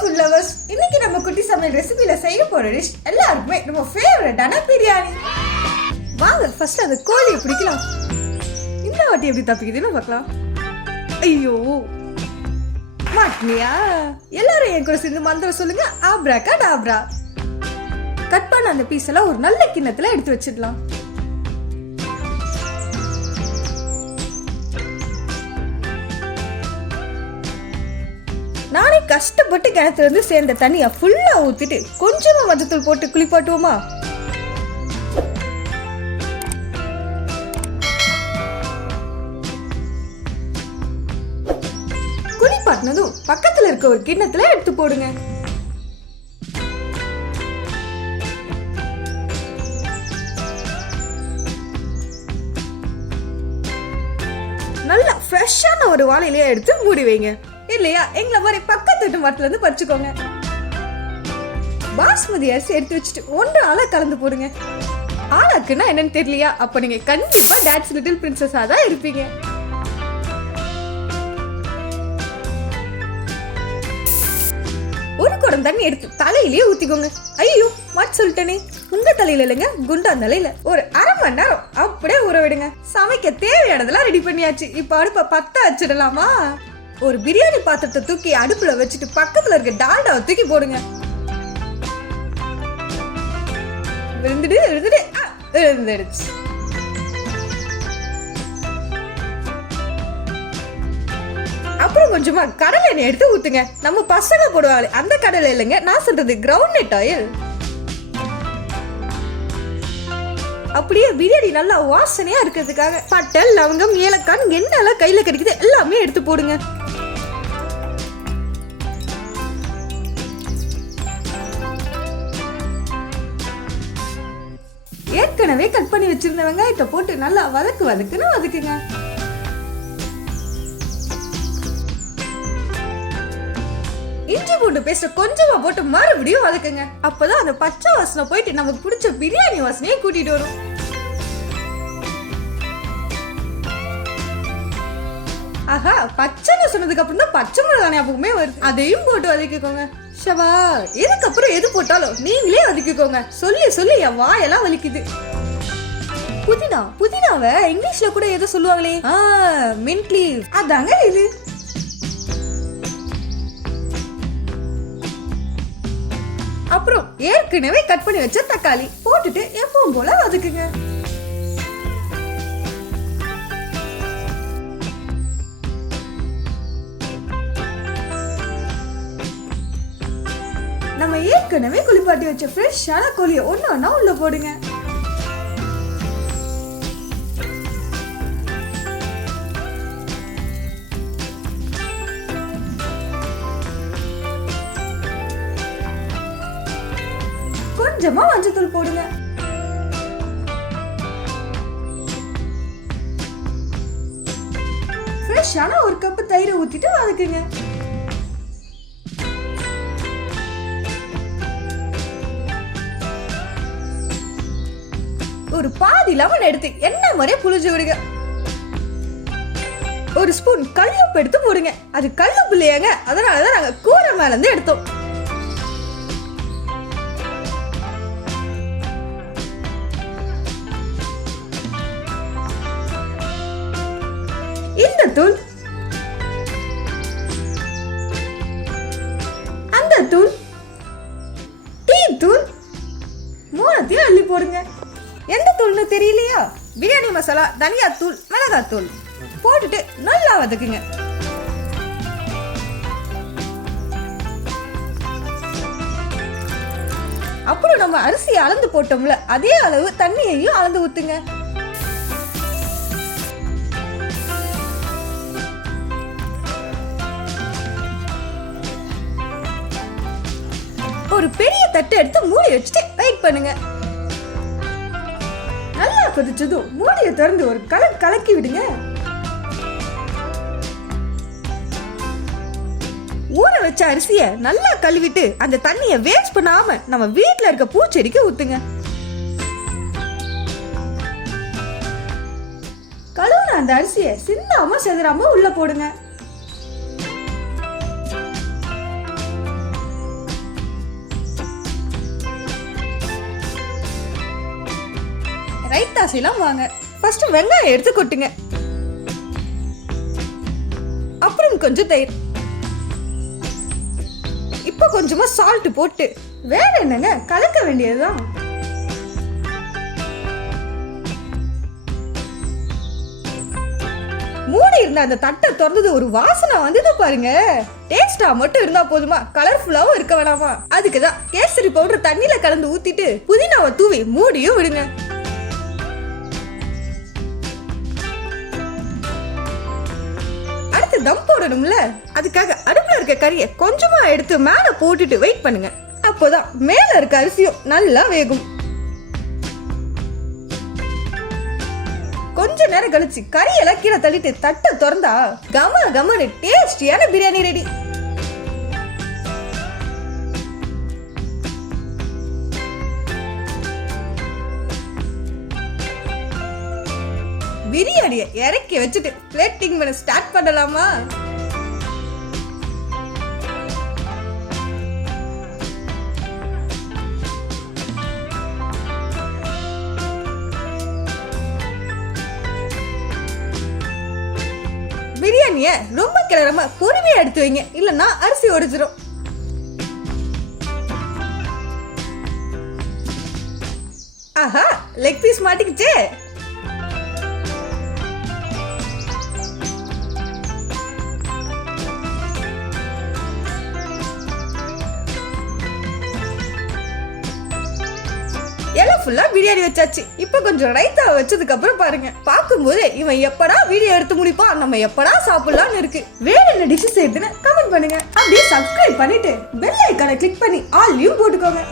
Food lovers, இன்னைக்கு நம்ம குட்டி சமையல் ரெசிபில செய்ய போற டிஷ் எல்லாருக்குமே நம்ம ஃபேவரட்டான பிரியாணி. வாங்க ஃபர்ஸ்ட் அந்த கோழியை பிடிக்கலாம். இந்த வாட்டி எப்படி தப்பிக்குதுன்னு பார்க்கலாம். ஐயோ மாட்டினியா? எல்லாரும் என் கூட சேர்ந்து மந்திரம் சொல்லுங்க. ஆப்ராக்கா டாப்ரா. கட் பண்ண அந்த பீஸ் எல்லாம் ஒரு நல்ல கிண்ணத்துல எடுத்து வச்சிடலாம். நானே கஷ்டப்பட்டு கிணத்துல இருந்து சேர்ந்த தண்ணியை ஃபுல்லா ஊத்திட்டு கொஞ்சமா மஞ்சத்தூள் போட்டு குளிப்பாட்டுவோமா? குளிப்பாட்டினதும் பக்கத்துல இருக்க ஒரு கிண்ணத்துல எடுத்து போடுங்க. நல்லா ஃப்ரெஷ்ஷான ஒரு வாழையிலேயே எடுத்து மூடி வைங்க. இல்லையா எங்களை மாதிரி பக்கத்து மரத்துல இருந்து பறிச்சுக்கோங்க. பாஸ்மதி அரிசி எடுத்து வச்சுட்டு ஒன்று ஆளா கலந்து போடுங்க. ஆளாக்குன்னா என்னன்னு தெரியலையா? அப்ப நீங்க கண்டிப்பா டாட்ஸ் லிட்டில் பிரின்சஸா தான் இருப்பீங்க. ஒரு குடம் தண்ணி எடுத்து தலையிலேயே ஊத்திக்கோங்க. ஐயோ மாட்டு சொல்லிட்டேனே, உங்க தலையில இல்லைங்க, குண்டா தலையில. ஒரு அரை மணி நேரம் அப்படியே ஊற விடுங்க. சமைக்க தேவையானதெல்லாம் ரெடி பண்ணியாச்சு. இப்ப அடுப்ப பத்த வச்சிடலாமா? ஒரு பிரியாணி பாத்திரத்தை தூக்கி அடுப்புல வச்சுட்டு பக்கத்துல இருக்க டால்டாவை தூக்கி போடுங்க. விழுந்துடுச்சு. அப்புறம் கொஞ்சமா கடலை எண்ணெய் எடுத்து ஊத்துங்க. நம்ம பசங்க போடுவாங்க அந்த கடலை இல்லைங்க, நான் சொல்றது கிரவுண்ட் நட் ஆயில். அப்படியே பிரியாணி நல்லா வாசனையா இருக்கிறதுக்காக பட்டை, லவங்கம், ஏலக்காய் என்னெல்லாம் கையில கிடைக்குது எல்லாமே எடுத்து போடுங்க. ஏற்கனவே கட் பண்ணி வச்சிருந்த வெங்காயத்தை போட்டு நல்லா வதக்குங்க. இஞ்சி பூண்டு பேஸ்ட் கொஞ்சமா போட்டு மறுபடியும் வதக்குங்க. அப்பதான் அந்த பச்சை வாசனை போயிட்டு நமக்கு பிடிச்ச பிரியாணி வாசனையை கூட்டிட்டு வரும். ஆஹா, பச்சைன்னு சொன்னதுக்கு அப்புறம் தான் பச்சை மிளகாய் ஞாபகமே வருது. அதையும் போட்டு வதக்கிக்கோங்க. ஷவா, இதுக்கப்புறம் எது போட்டாலும் நீங்களே வதக்கிக்கோங்க. சொல்லி என் வாயெல்லாம் வலிக்குது. புதினாவை இங்கிலீஷ்ல கூட எது சொல்லுவாங்களே, மின்ட் லீவ், அதாங்க இது. அப்புறம் ஏற்கனவே கட் பண்ணி வச்ச தக்காளி போட்டுட்டு எப்பவும் போல வதக்குங்க. நம்ம ஏற்கனவே குளிப்பாட்டி வச்ச ஃப்ரெஷ்ஷான கோழியை ஒண்ணா உள்ள போடுங்க. கொஞ்சமா மஞ்சத்தூள் போடுங்க. ஃப்ரெஷ்ஷான ஒரு கப் தயிரை ஊத்திட்டு வதக்குங்க. ஒரு பாதி லெமன் எடுத்து எண்ணெய் மாதிரியே புளிஞ்சு விடுங்க. ஒரு ஸ்பூன் கல்லுப்பு எடுத்து போடுங்க. அது கல்லுப்பு இல்லையாங்க, அதனாலதான் நாங்க கூரை மேல இருந்து எடுத்தோம். இந்த தூள், அந்த தூள், டீ தூள் மூணத்தையும் அள்ளி போடுங்க. எந்த தூள்னு தெரியலையா? பிரியாணி மசாலா, தனியா தூள், மிளகாய் தூள் போட்டுட்டு நல்லா வதக்குங்க. அப்புறம் நம்ம அரிசியை அளந்து போட்டோம்ல, அதே அளவு தண்ணியையும் அளந்து ஊத்துங்க. ஒரு பெரிய தட்டு எடுத்து மூடி வச்சுட்டு வெயிட் பண்ணுங்க. நல்லா கொதிச்சதும் மூடியை திறந்து ஒரு கலக்கி விடுங்க. ஊற வச்ச அரிசிய நல்லா கழுவிட்டு அந்த தண்ணிய வேஸ்ட் பண்ணாம நம்ம வீட்டுல இருக்க பூச்செடிக்கு ஊத்துங்க. கழுவுன அந்த அரிசியை சிந்தாம செதறாம உள்ள போடுங்க. ரைத்தா செய்யலாம் வாங்க. ஃபர்ஸ்ட் வெங்காயம் எடுத்து கொட்டுங்க. அப்புறம் கொஞ்சம் தயிர். இப்ப கொஞ்சமா சால்ட் போட்டு வேற என்னங்க கலக்க வேண்டியதுதான். மூடி இருந்த அந்த தட்டை திறந்தது ஒரு வாசனை வந்தது பாருங்க. டேஸ்டா மட்டும் இருந்தா போதுமா, கலர்ஃபுல்லாவும் இருக்க வேணாமா? அதுக்குதான் கேசரி பவுடர் தண்ணியில கலந்து ஊத்திட்டு புதினாவை தூவி மூடியும் விடுங்க. அடுத்து தம் போடணும்ல, அதுக்காக அடுப்புல இருக்க கறியை கொஞ்சமா எடுத்து மேல போட்டுட்டு வெயிட் பண்ணுங்க. அப்போதான் மேல இருக்க அரிசியும் நல்லா வேகும். கொஞ்ச நேரம் கழிச்சு கறியெல்லாம் கீழே தள்ளிட்டு தட்டை திறந்தா கம கமனு டேஸ்டியான பிரியாணி ரெடி. பிரியாணியை இறக்கி வச்சுட்டு பிளேட்டிங் பண்ண ஸ்டார்ட் பண்ணலாமா? பிரியாணிய ரொம்ப கிளறமா பொறுமையா எடுத்து வைங்க, இல்லன்னா அரிசி ஒடிச்சிடும். ஆஹா, லெக் பீஸ் மாட்டிக்கிச்சே. எல்லாம் ஃபுல்லா பிரியாணி வச்சாச்சு. இப்ப கொஞ்சம் ரைத்தா வச்சதுக்கு அப்புறம் பாருங்க, பாக்கும்போது இவன் எப்படா வீடியோ எடுத்து முடிப்பான், நம்ம எப்படா சாப்பிடலாம்னு இருக்கு. வேற என்ன டிஷ் செய்யுதுன்னு கமெண்ட் பண்ணுங்க. அப்படியே சப்ஸ்கிரைப் பண்ணிட்டு பெல் ஐகானை கிளிக் பண்ணி ஆல்லையும் போட்டுக்கோங்க.